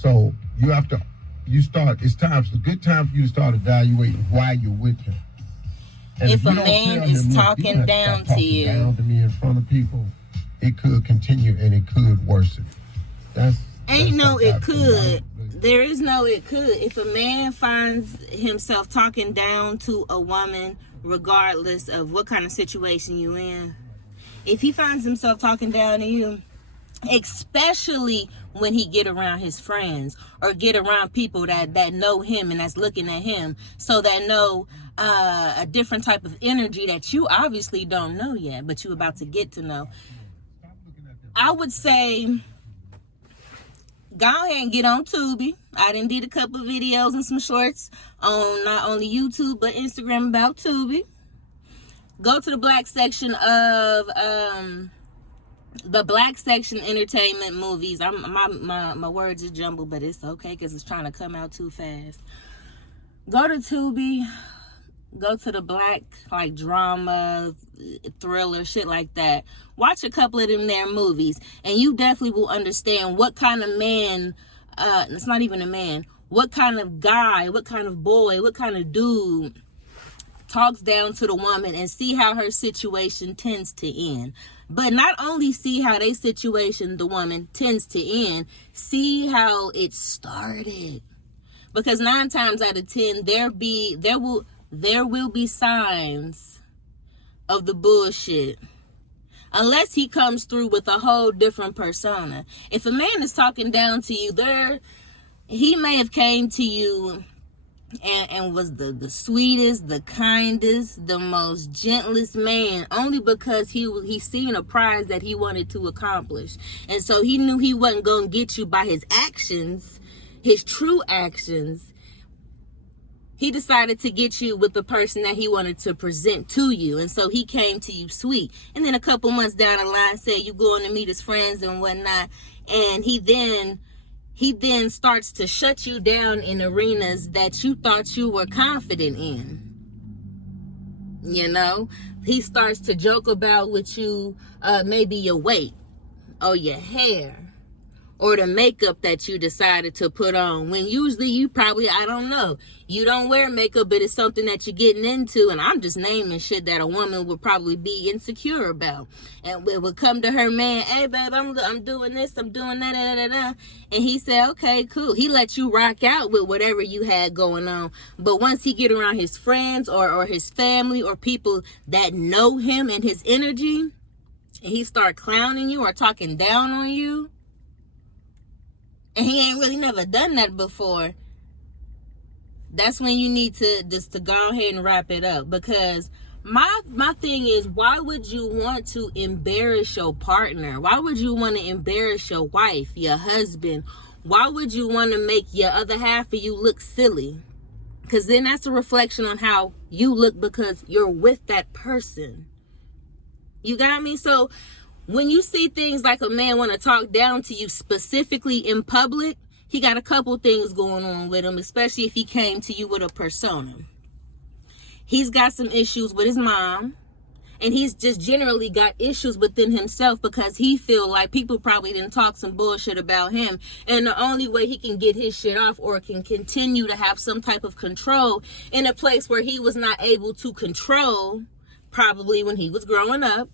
So you have to, it's a good time for you to start evaluating why you're with him. And if a man is talking down to you, down to me in front of people, it could continue and it could worsen. Ain't no it could. There is no it could. If a man finds himself talking down to a woman, regardless of what kind of situation you in, if he finds himself talking down to you, especially when he get around his friends or get around people that know him and that's looking at him, so that know a different type of energy that you obviously don't know yet, but you about to get to know, I would say go ahead and get on Tubi. I done did a couple of videos and some shorts on not only YouTube but Instagram about Tubi. Go to the black section of the black section entertainment movies. My words are jumbled, but it's okay because it's trying to come out too fast. Go to Tubi. Go to the black, like, drama, thriller, shit like that. Watch a couple of them there movies, and you definitely will understand what kind of man, it's not even a man, what kind of guy, what kind of boy, what kind of dude talks down to the woman, and see how her situation tends to end. But not only see how they situation, the woman, tends to end, see how it started. Because 9 times out of 10, there will be signs of the bullshit. Unless he comes through with a whole different persona. If a man is talking down to you, he may have came to you and was the sweetest, the kindest, the most gentlest man, only because he seen a prize that he wanted to accomplish. And so he knew he wasn't going to get you by his actions, his true actions. He decided to get you with the person that he wanted to present to you. And so he came to you sweet. And then a couple months down the line said you going to meet his friends and whatnot. And he then starts to shut you down in arenas that you thought you were confident in. You know? He starts to joke about with you maybe your weight or your hair or the makeup that you decided to put on, when usually you probably, I don't know, you don't wear makeup, but it's something that you're getting into. And I'm just naming shit that a woman would probably be insecure about. And it would come to her man, hey babe, I'm doing this, I'm doing that, da, da, da. And he said, okay, cool. He let you rock out with whatever you had going on. But once he get around his friends or his family or people that know him and his energy, and he start clowning you or talking down on you, and he ain't really never done that before, that's when you need to just to go ahead and wrap it up. Because my thing is, why would you want to embarrass your partner? Why would you want to embarrass your wife, your husband? Why would you want to make your other half of you look silly? Because then that's a reflection on how you look because you're with that person. You got me? So when you see things like a man want to talk down to you specifically in public, he got a couple things going on with him, especially if he came to you with a persona. He's got some issues with his mom, and he's just generally got issues within himself because he feel like people probably didn't talk some bullshit about him. And the only way he can get his shit off or can continue to have some type of control in a place where he was not able to control probably when he was growing up,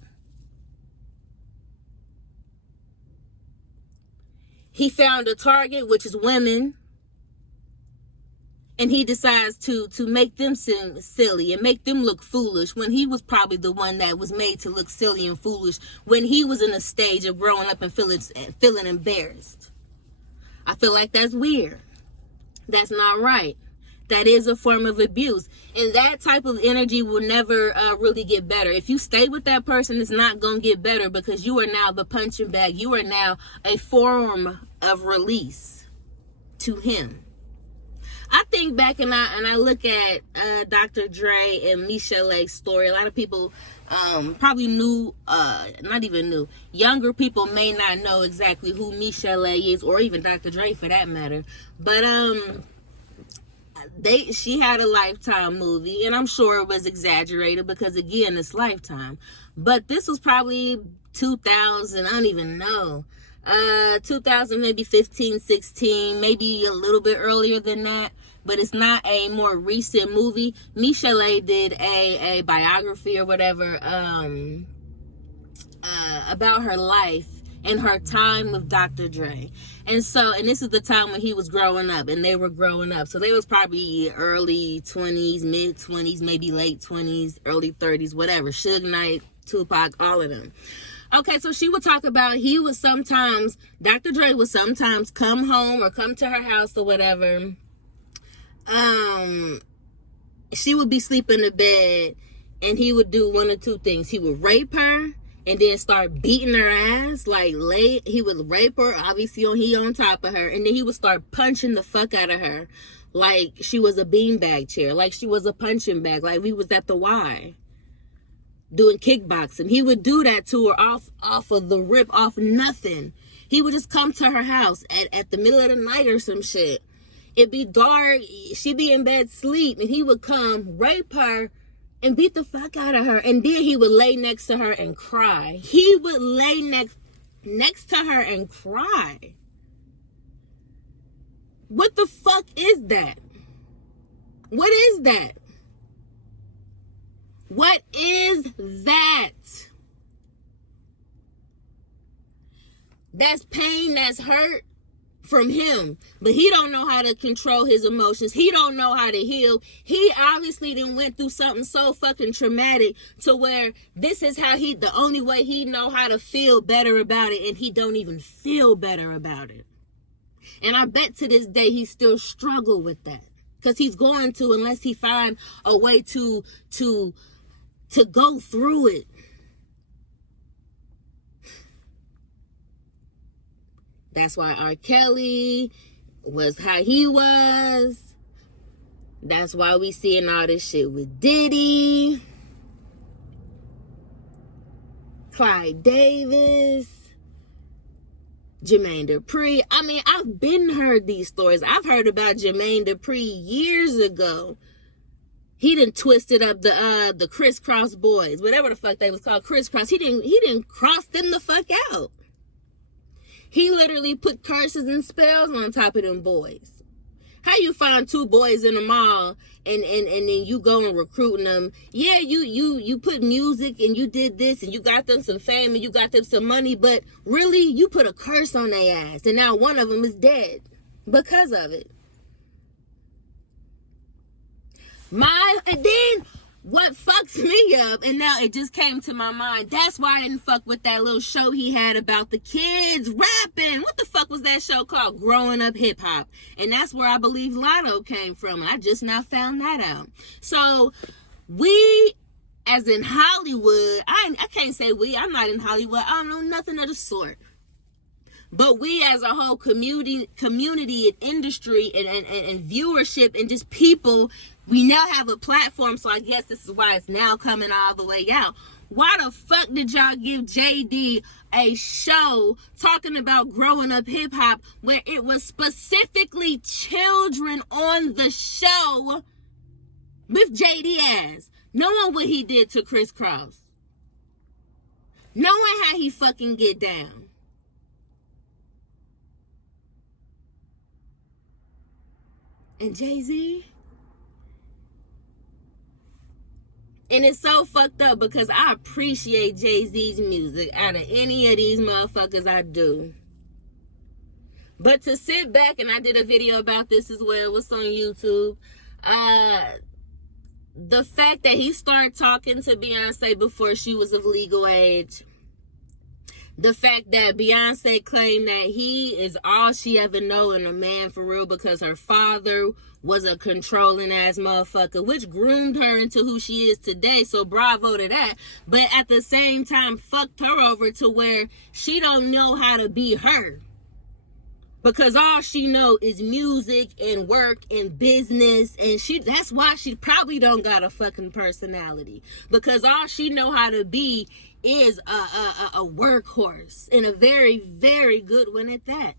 he found a target, which is women, and he decides to make them seem silly and make them look foolish when he was probably the one that was made to look silly and foolish when he was in a stage of growing up and feeling embarrassed. I feel like that's weird. That's not right. That is a form of abuse. And that type of energy will never really get better. If you stay with that person, it's not going to get better because you are now the punching bag. You are now a form of release to him. I think back and I look at Dr. Dre and Michel'le's story. A lot of people probably knew, not even knew. Younger people may not know exactly who Michel'le is, or even Dr. Dre for that matter. But she had a Lifetime movie, and I'm sure it was exaggerated because again, it's Lifetime. But this was probably 2000, I don't even know. 2000, maybe 15, 16, maybe a little bit earlier than that, but it's not a more recent movie. Michel'le did a biography or whatever about her life and her time with Dr. Dre. And this is the time when he was growing up and they were growing up. So they was probably early 20s, mid 20s, maybe late 20s, early 30s, whatever. Suge Knight, Tupac, all of them. Okay, so she would talk about Dr. Dre would sometimes come home or come to her house or whatever. She would be sleeping in bed and he would do one or two things. He would rape her and then start beating her ass. He would rape her, obviously he on top of her, and then he would start punching the fuck out of her like she was a beanbag chair, like she was a punching bag, like we was at the Y doing kickboxing. He would do that to her off of the rip, off nothing. He would just come to her house at the middle of the night or some shit. It'd be dark, she'd be in bed sleep, and he would come, rape her, and beat the fuck out of her. And then he would lay next to her and cry. He would lay next to her and cry. What the fuck is that? What is that? What is that? That's pain, that's hurt from him, but he don't know how to control his emotions. He don't know how to heal. He obviously done went through something so fucking traumatic to where this is how the only way he know how to feel better about it, and he don't even feel better about it. And I bet to this day he still struggle with that, because he's going to, unless he find a way to go through it. That's why R. Kelly was how he was. That's why we seeing all this shit with Diddy, Clyde Davis, Jermaine Dupri. I mean, I've been heard these stories. I've heard about Jermaine Dupri years ago. He done twisted up the crisscross boys, whatever the fuck they was called, crisscross. He didn't cross them the fuck out. He literally put curses and spells on top of them boys. How you find two boys in a mall and then you go and recruiting them? Yeah, you put music and you did this and you got them some fame and you got them some money, but really you put a curse on their ass, and now one of them is dead because of it. And then what fucks me up, and now it just came to my mind, that's why I didn't fuck with that little show he had about the kids rapping. What the fuck was that show called? Growing Up Hip Hop. And that's where I believe Lotto came from. I just now found that out. So we, as in Hollywood, I can't say we, I'm not in Hollywood, I don't know nothing of the sort. But we as a whole community and industry and viewership and just people, we now have a platform, so I guess this is why it's now coming all the way out. Why the fuck did y'all give JD a show talking about growing up hip hop where it was specifically children on the show with JD ass? Knowing what he did to Chris Cross. Knowing how he fucking get down. And Jay-Z? And it's so fucked up because I appreciate Jay-Z's music out of any of these motherfuckers. I do. But to sit back, and I did a video about this as well, what's on YouTube, the fact that he started talking to Beyonce before she was of legal age, the fact that Beyonce claimed that he is all she ever know and a man for real because her father was a controlling ass motherfucker, which groomed her into who she is today. So bravo to that. But at the same time, fucked her over to where she don't know how to be her. Because all she know is music and work and business. And that's why she probably don't got a fucking personality. Because all she know how to be is a workhorse, and a very, very good one at that.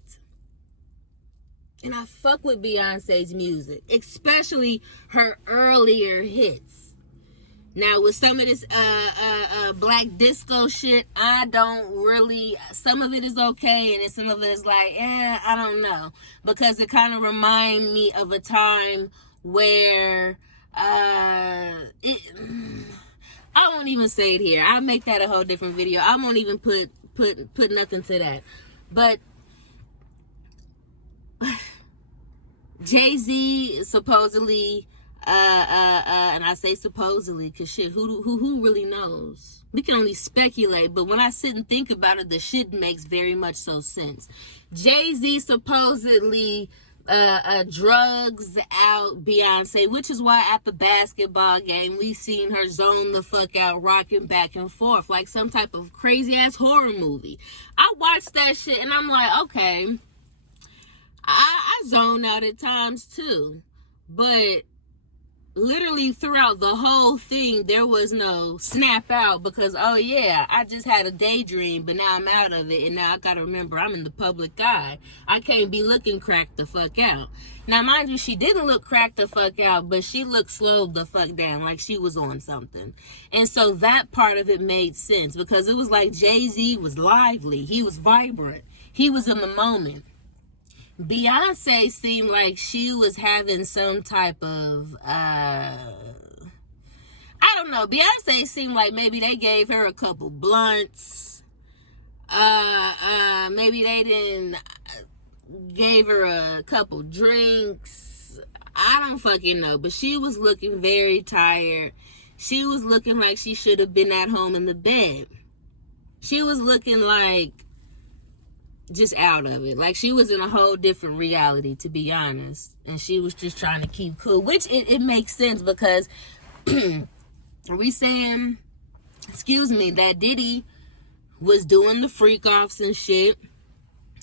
And I fuck with Beyonce's music, especially her earlier hits. Now with some of this black disco shit, I don't really, some of it is okay, and then some of it is like, I don't know, because it kind of remind me of a time where I won't even say it here. I'll make that a whole different video. I won't even put nothing to that. But Jay-Z supposedly, and I say supposedly because shit, who really knows? We can only speculate, but when I sit and think about it, the shit makes very much so sense. Jay-Z supposedly drugs out Beyonce, which is why at the basketball game we seen her zone the fuck out, rocking back and forth like some type of crazy ass horror movie. I watched that shit and I'm like, okay, I zone out at times too, but literally throughout the whole thing there was no snap out because, oh yeah, I just had a daydream, but now I'm out of it, and now I gotta remember I'm in the public eye. I can't be looking cracked the fuck out. Now mind you, she didn't look cracked the fuck out, but she looked slowed the fuck down, like she was on something. And so that part of it made sense because it was like Jay-Z was lively, he was vibrant, he was in the moment. Beyonce seemed like she was having some type of, I don't know. Beyonce seemed like maybe they gave her a couple blunts. Maybe they didn't gave her a couple drinks. I don't fucking know. But she was looking very tired. She was looking like she should have been at home in the bed. She was looking like just out of it, like she was in a whole different reality, to be honest, and she was just trying to keep cool, which it makes sense because we saying, excuse me, that Diddy was doing the freak offs and shit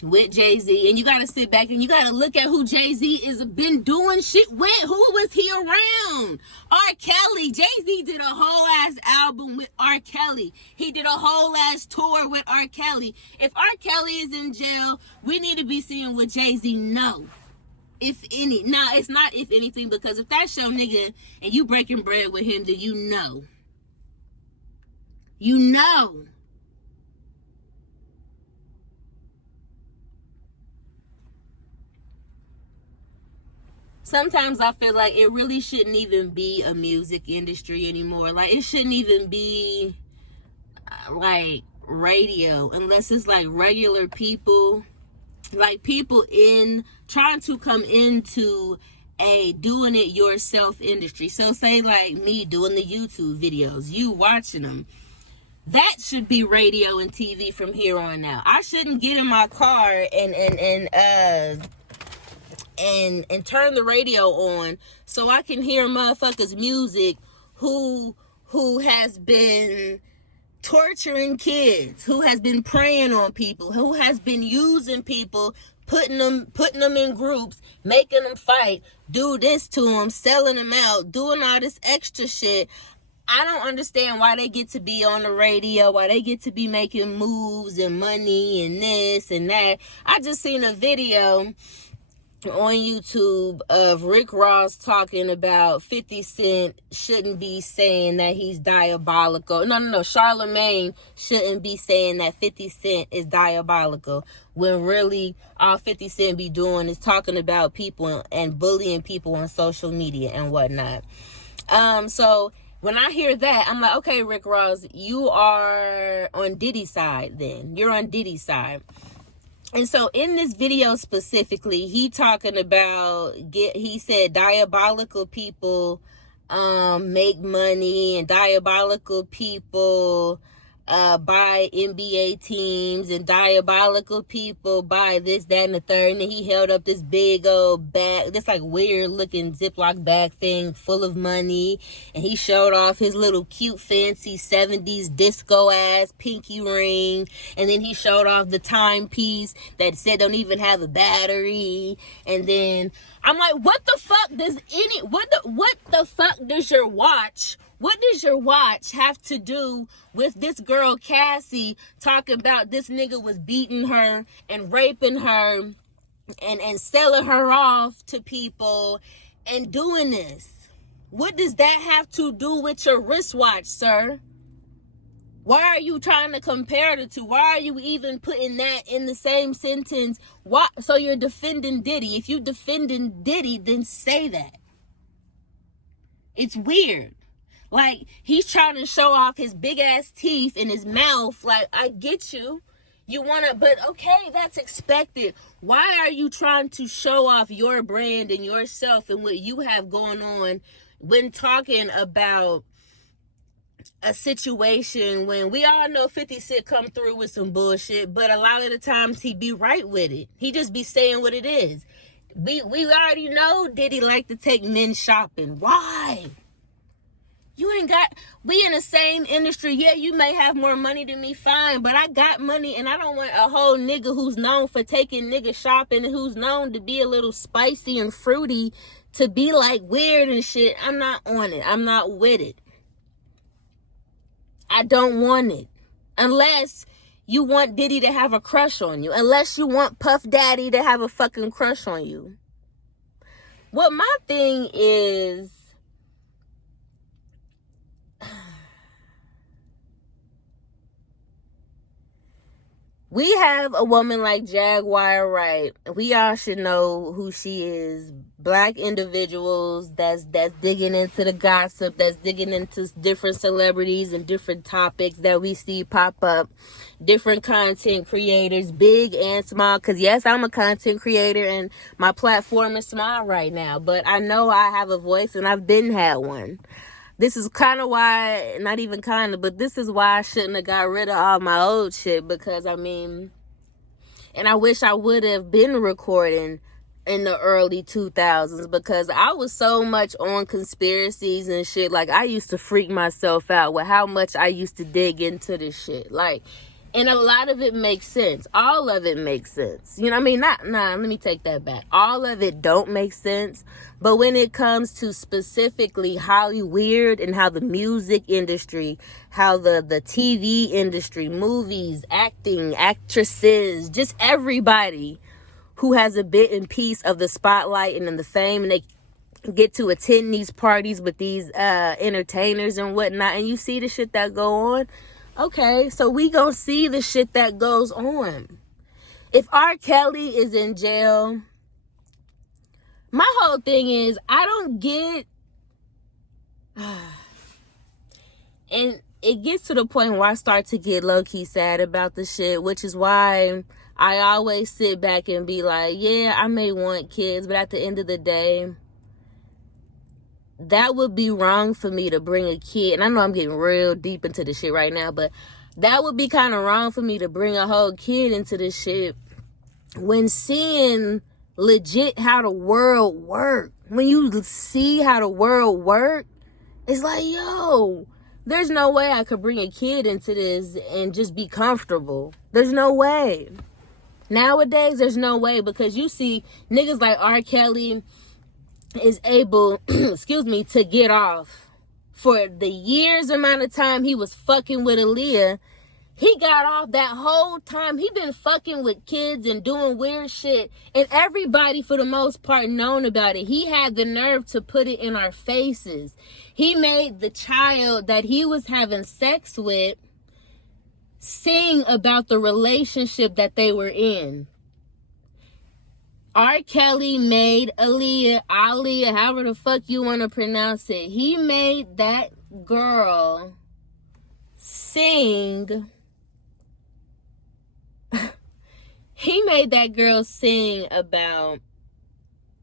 with Jay-Z, and you gotta sit back and you gotta look at who Jay-Z is been doing shit with. Who was he around? R. Kelly. Jay-Z did a whole ass album with R. Kelly. He did a whole ass tour with R. Kelly. If R. Kelly is in jail, we need to be seeing what Jay-Z know, if any. Now it's not if anything, because if that's your nigga and you breaking bread with him, then you know. Sometimes I feel like it really shouldn't even be a music industry anymore. Like, it shouldn't even be like radio unless it's like regular people, like people in trying to come into a doing it yourself industry. So say like me doing the YouTube videos, you watching them. That should be radio and TV from here on out. I shouldn't get in my car and turn the radio on so I can hear motherfuckers' music who has been torturing kids, who has been preying on people, who has been using people, putting them in groups, making them fight, do this to them, selling them out, doing all this extra shit. I don't understand why they get to be on the radio, why they get to be making moves and money and this and that. I just seen a video on YouTube of Rick Ross talking about 50 Cent shouldn't be saying that he's diabolical. No, Charlemagne shouldn't be saying that 50 Cent is diabolical, when really all 50 Cent be doing is talking about people and bullying people on social media and whatnot. So when I hear that, I'm like, okay, Rick Ross, you are on Diddy's side then. You're on Diddy's side. And so in this video specifically, he talking about, he said diabolical people make money, and diabolical people buy NBA teams, and diabolical people buy this, that, and the third. And then he held up this big old bag, this like weird looking Ziploc bag thing full of money, and he showed off his little cute fancy 70s disco ass pinky ring, and then he showed off the timepiece that said don't even have a battery. And then I'm like, what the fuck does what does your watch have to do with this girl Cassie talking about this nigga was beating her and raping her and selling her off to people and doing this? What does that have to do with your wristwatch, sir? Why are you trying to compare the two? Why are you even putting that in the same sentence? Why? So you're defending Diddy. If you defending Diddy, then say that. It's weird. Like, he's trying to show off his big ass teeth in his mouth. Like, I get you. You want to, but okay, that's expected. Why are you trying to show off your brand and yourself and what you have going on when talking about a situation when we all know 50 Cent come through with some bullshit, but a lot of the times he be right with it. He just be saying what it is. We already know Diddy like to take men shopping. Why? You ain't got, we in the same industry. Yeah, you may have more money than me, fine, but I got money and I don't want a whole nigga who's known for taking nigga shopping and who's known to be a little spicy and fruity to be like weird and shit. I'm not on it. I'm not with it. I don't want it. Unless you want Diddy to have a crush on you. Unless you want Puff Daddy to have a fucking crush on you. What my thing is, we have a woman like Jaguar Wright. We all should know who she is. Black individuals that's digging into the gossip, that's digging into different celebrities and different topics that we see pop up. Different content creators, big and small. Because yes, I'm a content creator and my platform is small right now. But I know I have a voice and I've been had one. This is kind of why, not even kind of, but this is why I shouldn't have got rid of all my old shit. Because, I mean, and I wish I would have been recording in the early 2000s. Because I was so much on conspiracies and shit. Like, I used to freak myself out with how much I used to dig into this shit. Like, and a lot of it makes sense. All of it makes sense. You know what I mean? Let me take that back. All of it don't make sense. But when it comes to specifically Hollywood and how the music industry, how the TV industry, movies, acting, actresses, just everybody who has a bit and piece of the spotlight and in the fame, and they get to attend these parties with these entertainers and whatnot, and you see the shit that go on. Okay, so we gonna see the shit that goes on. If R. Kelly is in jail, my whole thing is, I don't get, and it gets to the point where I start to get low-key sad about the shit, which is why I always sit back and be like, yeah, I may want kids, but at the end of the day, that would be wrong for me to bring a kid. And I know I'm getting real deep into this shit right now, but that would be kind of wrong for me to bring a whole kid into this shit when seeing legit how the world work. When you see how the world work, it's like, yo, there's no way I could bring a kid into this and just be comfortable. There's no way. Nowadays, there's no way, because you see niggas like R. Kelly is able, to get off for the years amount of time he was fucking with Aaliyah. He got off that whole time. He been fucking with kids and doing weird shit, and everybody for the most part known about it. He had the nerve to put it in our faces. He made the child that he was having sex with sing about the relationship that they were in. R. Kelly made Aaliyah, however the fuck you want to pronounce it. He made that girl sing. He made that girl sing about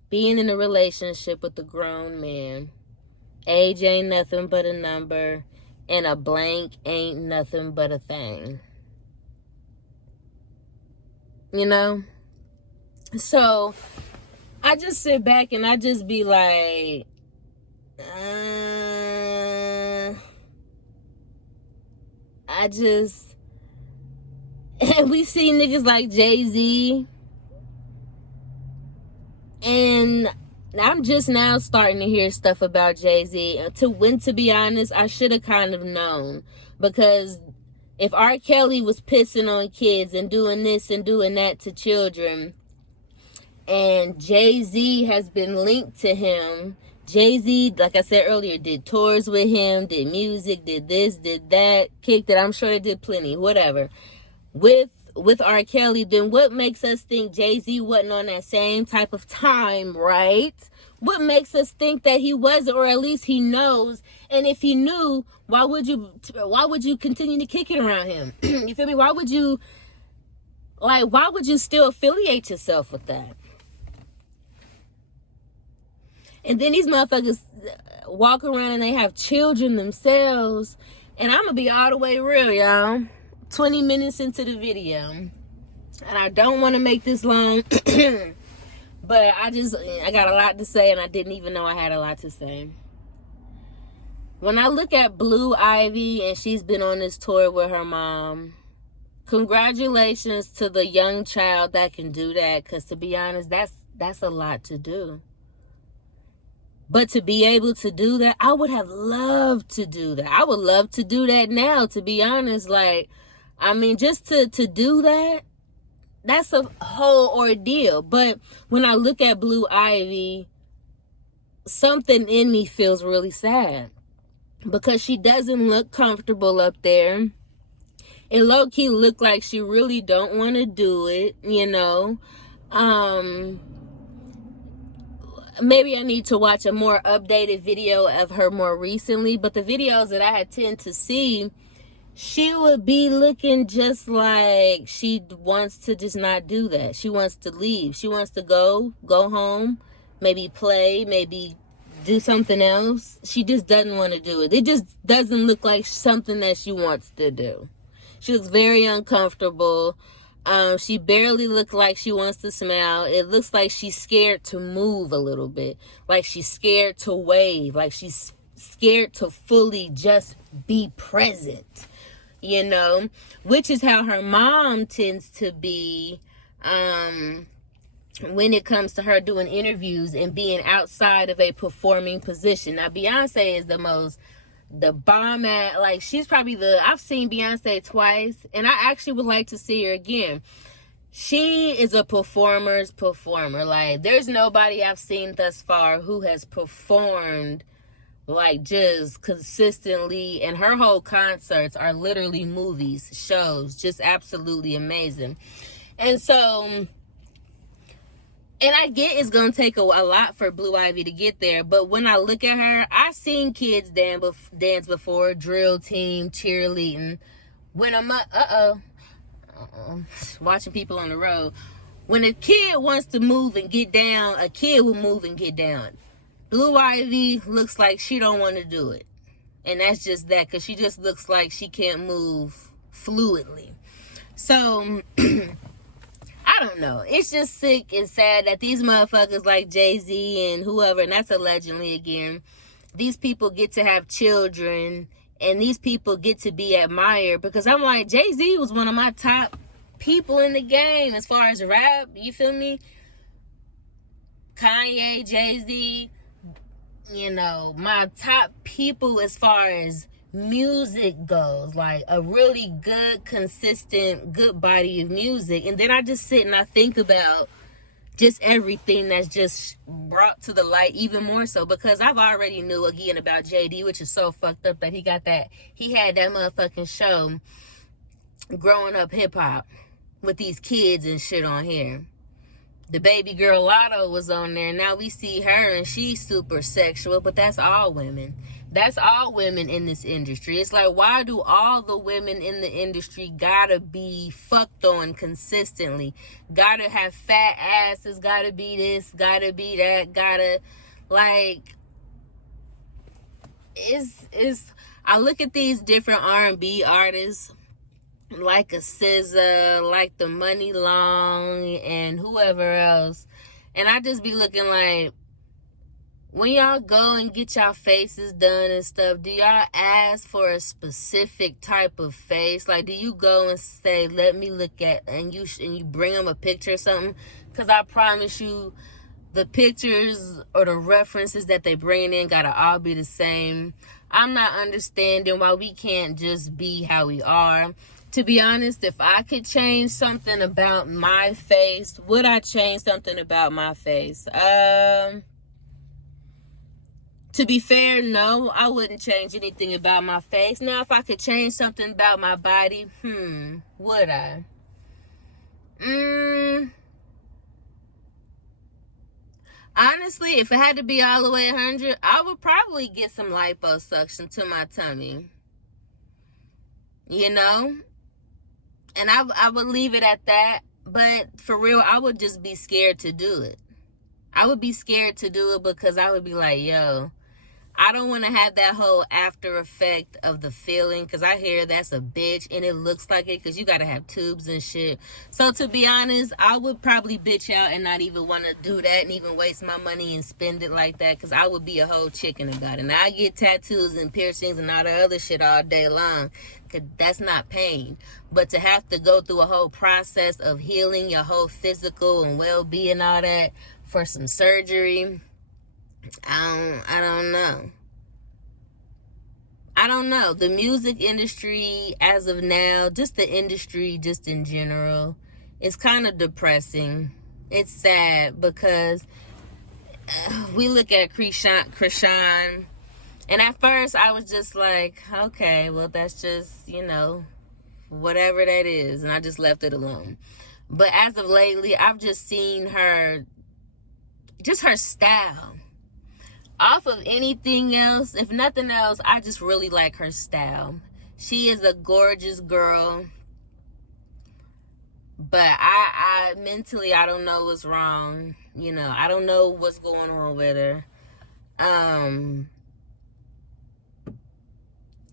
being in a relationship with a grown man. Age ain't nothing but a number, and a blank ain't nothing but a thing. You know? So, I just sit back and I just be like, and we see niggas like Jay-Z, and I'm just now starting to hear stuff about Jay-Z. To be honest, I should have kind of known, because if R. Kelly was pissing on kids and doing this and doing that to children, and Jay-Z has been linked to him, Jay-Z, like I said earlier, did tours with him, did music, did this, did that, kicked it. I'm sure they did plenty, whatever. With R. Kelly, then what makes us think Jay-Z wasn't on that same type of time, right? What makes us think that he wasn't, or at least he knows? And if he knew, why would you continue to kick it around him? You feel me? Why would you still affiliate yourself with that? And then these motherfuckers walk around and they have children themselves. And I'm going to be all the way real, y'all. 20 minutes into the video. And I don't want to make this long. But I got a lot to say, and I didn't even know I had a lot to say. When I look at Blue Ivy, and she's been on this tour with her mom, congratulations to the young child that can do that. Because to be honest, that's a lot to do. But to be able to do that, I would have loved to do that. I would love to do that now, to be honest. Like, I mean, just to do that, that's a whole ordeal. But when I look at Blue Ivy, something in me feels really sad. Because she doesn't look comfortable up there. It low-key looked like she really don't want to do it, you know. Maybe I need to watch a more updated video of her more recently. But the videos that I tend to see, she would be looking just like she wants to just not do that. She wants to leave. She wants to go home, maybe play, maybe do something else. She just doesn't want to do it. It just doesn't look like something that she wants to do. She looks very uncomfortable. She barely looks like she wants to smile. It looks like she's scared to move a little bit. Like she's scared to wave. Like she's scared to fully just be present. You know? Which is how her mom tends to be when it comes to her doing interviews and being outside of a performing position. Now, Beyonce is the bomb at, like, she's probably I've seen Beyonce twice, and I actually would like to see her again. She is a performer's performer. Like, there's nobody I've seen thus far who has performed, like, just consistently, and her whole concerts are literally movies, shows, just absolutely amazing. And so, and I get it's going to take a lot for Blue Ivy to get there. But when I look at her, I've seen kids dance before, drill team, cheerleading. When I'm watching people on the road. When a kid wants to move and get down, a kid will move and get down. Blue Ivy looks like she don't want to do it. And that's just that, because she just looks like she can't move fluidly. So I don't know. It's just sick and sad that these motherfuckers like Jay-Z and whoever, and that's allegedly again, these people get to have children and these people get to be admired. Because I'm like, Jay-Z was one of my top people in the game as far as rap. You feel me? Kanye, Jay-Z, you know, my top people as far as music goes, like a really good, consistent, good body of music. And then I just sit and I think about just everything that's just brought to the light even more so, because I've already knew again about JD, which is so fucked up that he had that motherfucking show, Growing Up Hip Hop, with these kids and shit on here. The baby girl Lotto was on there. Now we see her and she's super sexual, but that's all women. That's all women in this industry. It's like, why do all the women in the industry gotta be fucked on consistently? Gotta have fat asses, gotta be this, gotta be that, gotta, like, I look at these different R&B artists, like a SZA, like the Money Long, and whoever else, and I just be looking like, when y'all go and get y'all faces done and stuff, do y'all ask for a specific type of face? Like, do you go and say, let me look at, and you bring them a picture or something? Because I promise you, the pictures or the references that they bring in gotta all be the same. I'm not understanding why we can't just be how we are. To be honest, if I could change something about my face, would I change something about my face? To be fair, no, I wouldn't change anything about my face. Now, if I could change something about my body, would I? Honestly, if it had to be all the way 100, I would probably get some liposuction to my tummy. You know? And I would leave it at that. But for real, I would just be scared to do it. I would be scared to do it because I would be like, yo, I don't want to have that whole after effect of the feeling, because I hear that's a bitch and it looks like it because you got to have tubes and shit. So to be honest, I would probably bitch out and not even want to do that and even waste my money and spend it like that, because I would be a whole chicken about it. And I get tattoos and piercings and all the other shit all day long, because that's not pain. But to have to go through a whole process of healing your whole physical and well-being, all that, for some surgery, I don't know. I don't know. The music industry, as of now, just the industry, just in general, is kind of depressing. It's sad because we look at Krishan, and at first I was just like, okay, well, that's just, whatever that is, and I just left it alone. But as of lately, I've just seen her style. Off of anything else, if nothing else, I just really like her style. She is a gorgeous girl. But I mentally, I don't know what's wrong. I don't know what's going on with her.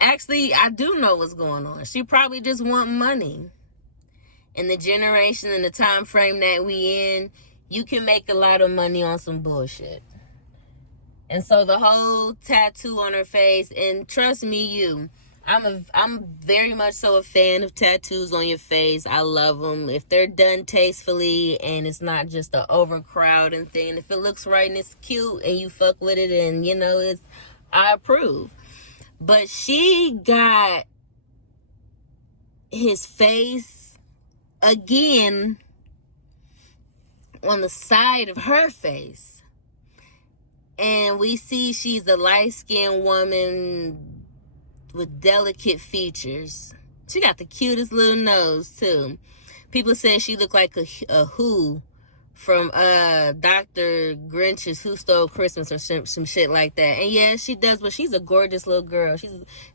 Actually, I do know what's going on. She probably just want money. In the generation and the time frame that we in, you can make a lot of money on some bullshit. And so the whole tattoo on her face, and trust me, I'm very much so a fan of tattoos on your face. I love them if they're done tastefully and it's not just an overcrowding thing. If it looks right and it's cute and you fuck with it and I approve. But she got his face again on the side of her face. And we see she's a light-skinned woman with delicate features. She got the cutest little nose, too. People say she looked like a Who from Dr. Grinch's Who Stole Christmas or some shit like that. And yeah, she does, but she's a gorgeous little girl. She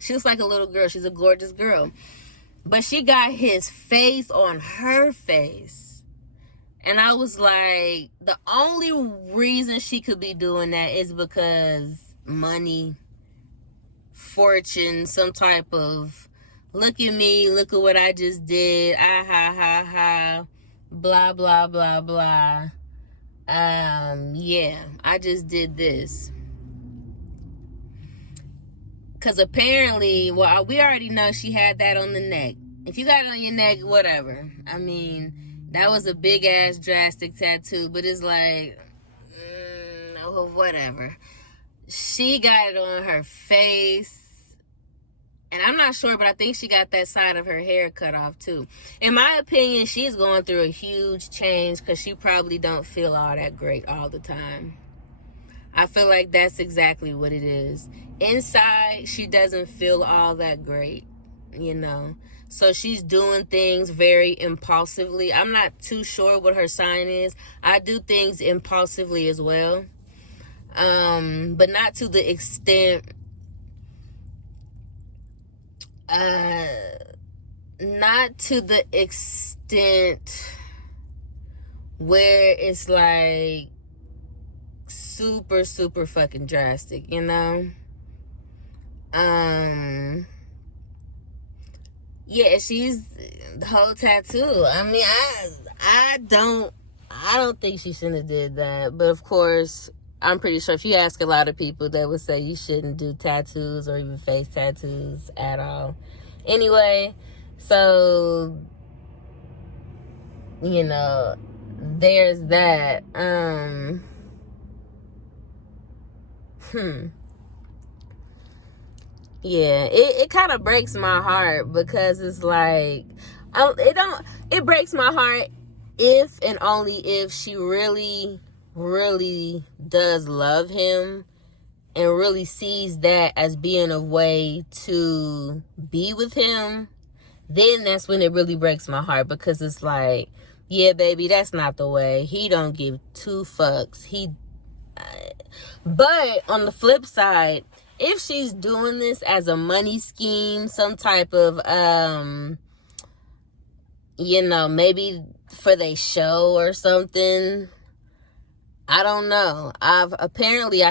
looks like a little girl. She's a gorgeous girl. But she got his face on her face. And I was like, the only reason she could be doing that is because money, fortune, some type of, look at me, look at what I just did, ah, ha, ha, ha, blah, blah, blah, blah. Yeah, I just did this. Because apparently, well, we already know she had that on the neck. If you got it on your neck, whatever. I mean, that was a big ass drastic tattoo, but it's like, whatever. She got it on her face, and I'm not sure, but I think she got that side of her hair cut off too. In my opinion, she's going through a huge change because she probably don't feel all that great all the time. I feel like that's exactly what it is. Inside, she doesn't feel all that great, So she's doing things very impulsively. I'm not too sure what her sign is. I do things impulsively as well. But not to the extent, where it's like super, super fucking drastic, Yeah, she's the whole tattoo. I mean, I don't think she shouldn't have did that. But of course, I'm pretty sure if you ask a lot of people, they would say you shouldn't do tattoos or even face tattoos at all. Anyway, so, there's that. Yeah, it kind of breaks my heart because it's like, it breaks my heart if and only if she really, really does love him and really sees that as being a way to be with him, then that's when it really breaks my heart, because it's like, yeah, baby, that's not the way. He don't give two fucks. But on the flip side, if she's doing this as a money scheme, some type of, maybe for their show or something, I don't know. I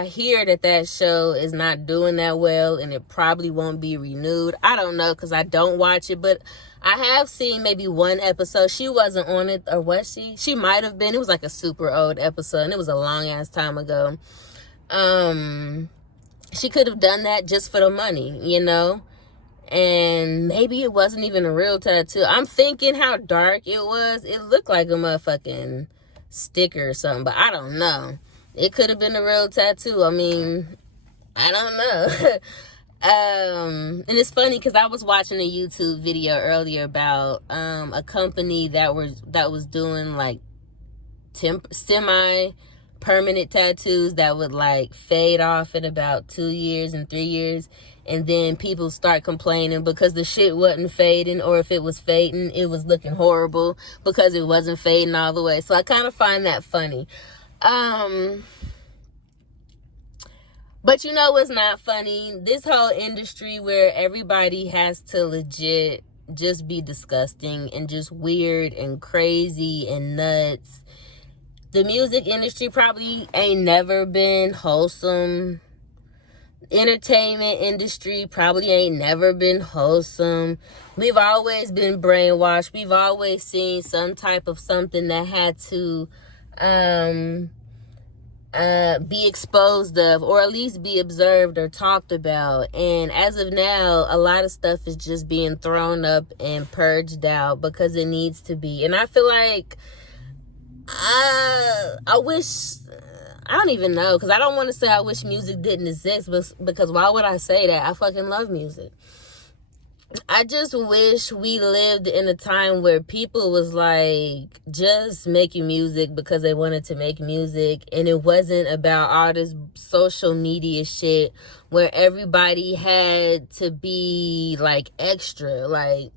hear that show is not doing that well, and it probably won't be renewed. I don't know, because I don't watch it, but I have seen maybe one episode. She wasn't on it, or was she? She might have been. It was like a super old episode, and it was a long ass time ago. She could have done that just for the money, and maybe it wasn't even a real tattoo. I'm thinking how dark it was. It looked like a motherfucking sticker or something, but I don't know. It could have been a real tattoo. I mean, I don't know. And it's funny because I was watching a YouTube video earlier about a company that was doing like semi permanent tattoos that would like fade off in about 2 years and 3 years, and then people start complaining because the shit wasn't fading, or if it was fading, it was looking horrible because it wasn't fading all the way. So I kind of find that funny. But what's not funny? This whole industry where everybody has to legit just be disgusting and just weird and crazy and nuts. The music industry probably ain't never been wholesome. Entertainment industry probably ain't never been wholesome. We've always been brainwashed. We've always seen some type of something that had to be exposed of, or at least be observed or talked about. And as of now, a lot of stuff is just being thrown up and purged out because it needs to be. And I feel like I wish, I don't even know, because I don't want to say I wish music didn't exist, because why would I say that? I fucking love music. I just wish we lived in a time where people was like just making music because they wanted to make music, and it wasn't about all this social media shit where everybody had to be like extra. Like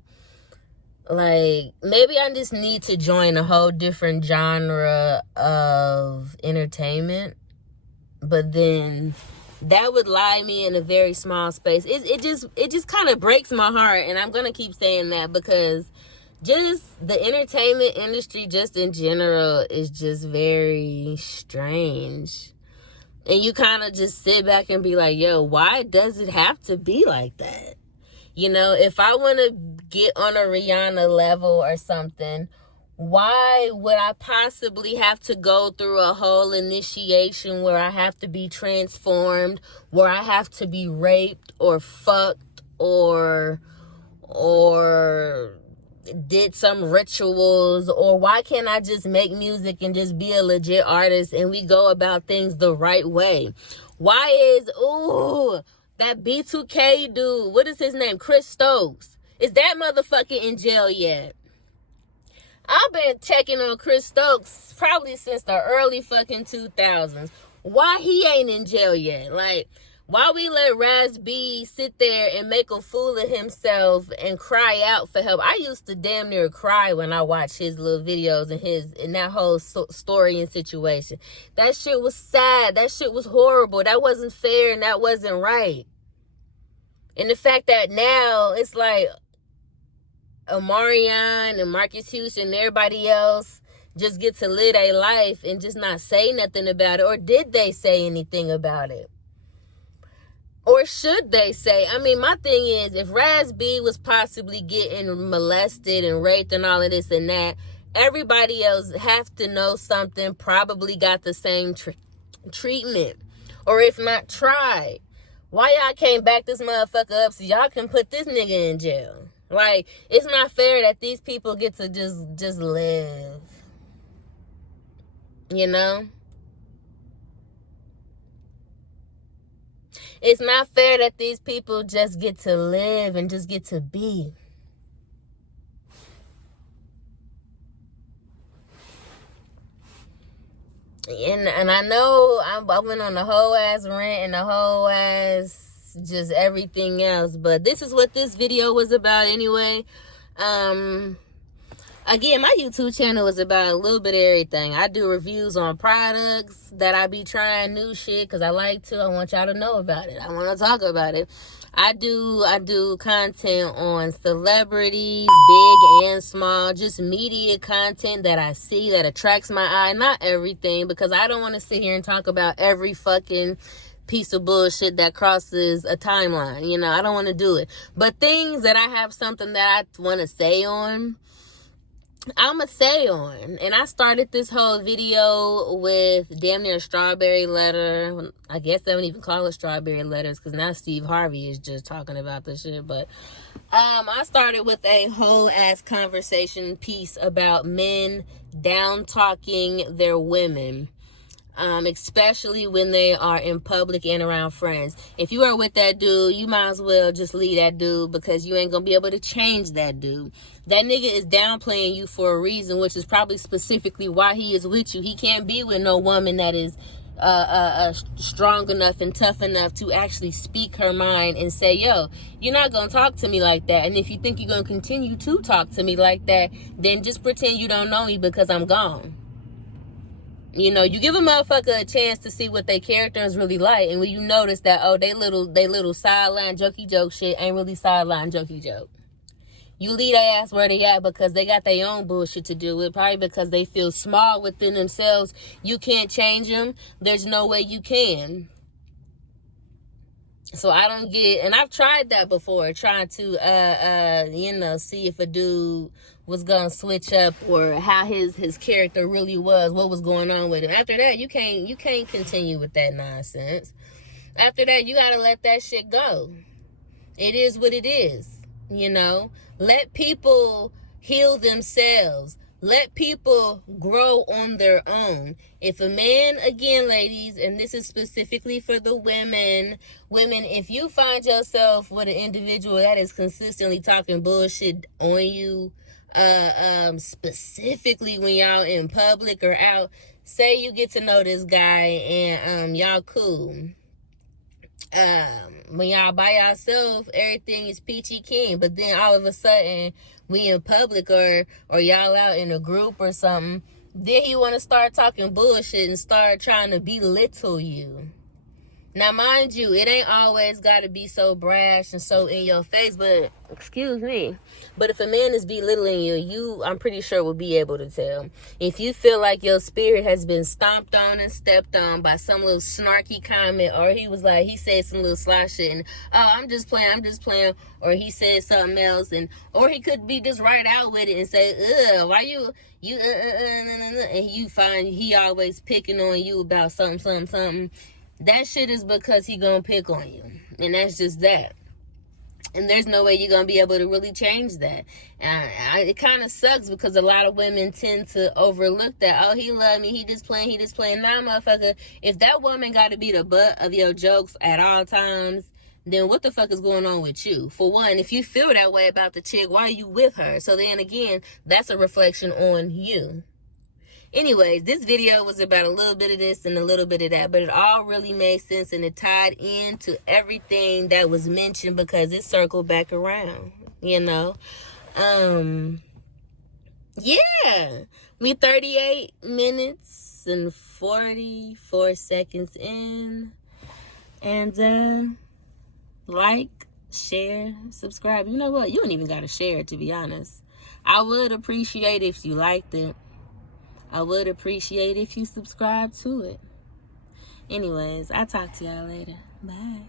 maybe I just need to join a whole different genre of entertainment, but then that would lie me in a very small space. It just kind of breaks my heart, and I'm gonna keep saying that because just the entertainment industry just in general is just very strange. And you kind of just sit back and be like, yo, why does it have to be like that? If I want to get on a Rihanna level or something, why would I possibly have to go through a whole initiation where I have to be transformed, where I have to be raped or fucked or did some rituals? Or why can't I just make music and just be a legit artist and we go about things the right way? Why is, that B2K dude, what is his name? Chris Stokes. Is that motherfucker in jail yet? I've been checking on Chris Stokes probably since the early fucking 2000s. Why he ain't in jail yet? Like, why we let Raz B sit there and make a fool of himself and cry out for help? I used to damn near cry when I watched his little videos and that whole story and situation. That shit was sad. That shit was horrible. That wasn't fair and that wasn't right. And the fact that now it's like Omarion and Marcus Houston and everybody else just get to live their life and just not say nothing about it. Or did they say anything about it? Or should they say? I mean, my thing is, if Raz B was possibly getting molested and raped and all of this and that, everybody else have to know something, probably got the same treatment. Or if not, tried. Why y'all can't back this motherfucker up so y'all can put this nigga in jail? Like, it's not fair that these people get to just live. It's not fair that these people just get to live and just get to be. And I know I went on the whole ass rant and the whole ass just everything else, but this is what this video was about anyway. Again, my YouTube channel is about a little bit of everything. I do reviews on products that I be trying new shit because I like to. I want y'all to know about it. I want to talk about it. I do content on celebrities, big and small, just media content that I see that attracts my eye. Not everything, because I don't want to sit here and talk about every fucking piece of bullshit that crosses a timeline. You know, I don't want to do it. But things that I have something that I want to say on, I'ma say on. And I started this whole video with damn near a strawberry letter. I guess they don't even call it strawberry letters because now Steve Harvey is just talking about this shit. But I started with a whole ass conversation piece about men down talking their women. Especially when they are in public and around friends. If you are with that dude, you might as well just leave that dude, because you ain't gonna be able to change that dude. That nigga is downplaying you for a reason, which is probably specifically why he is with you. He can't be with no woman that is strong enough and tough enough to actually speak her mind and say, yo, you're not gonna talk to me like that. And if you think you're gonna continue to talk to me like that, then just pretend you don't know me, because I'm gone. You know, you give a motherfucker a chance to see what their character is really like, and when you notice that, oh, they little sideline jokey joke shit ain't really sideline jokey joke, you leave their ass where they at, because they got their own bullshit to deal with, probably because they feel small within themselves. You can't change them. There's no way you can. So I don't get, and I've tried that before, trying to, see if a dude was gonna switch up, or how his character really was, what was going on with him. After that, you can't continue with that nonsense. After that, you gotta let that shit go. It is what it is, you know. Let people heal themselves. Let people grow on their own. If a man, again, ladies, and this is specifically for the women, if you find yourself with an individual that is consistently talking bullshit on you, specifically when y'all in public or out, say you get to know this guy and y'all cool. When y'all by yourself, everything is peachy keen, but then all of a sudden we in public or y'all out in a group or something, then he want to start talking bullshit and start trying to belittle you. Now, mind you, it ain't always got to be so brash and so in your face, but, excuse me, but if a man is belittling you, I'm pretty sure will be able to tell. If you feel like your spirit has been stomped on and stepped on by some little snarky comment, or he said some little sly shit, and, oh, I'm just playing, or he said something else, or he could be just right out with it and say, why you, and you find he always picking on you about something. That shit is because he gonna pick on you. And that's just that. And there's no way you're gonna be able to really change that. It kind of sucks, because a lot of women tend to overlook that. Oh, he love me, he just playing. Nah, motherfucker, if that woman gotta be the butt of your jokes at all times, then what the fuck is going on with you? For one, if you feel that way about the chick, why are you with her? So then again, that's a reflection on you. Anyways, this video was about a little bit of this and a little bit of that, but it all really made sense, and it tied into everything that was mentioned, because it circled back around, you know. Yeah, we 38 minutes and 44 seconds in, and like, share, subscribe. You know what? You don't even gotta share it, to be honest. I would appreciate if you liked it. I would appreciate if you subscribe to it. Anyways, I'll talk to y'all later. Bye.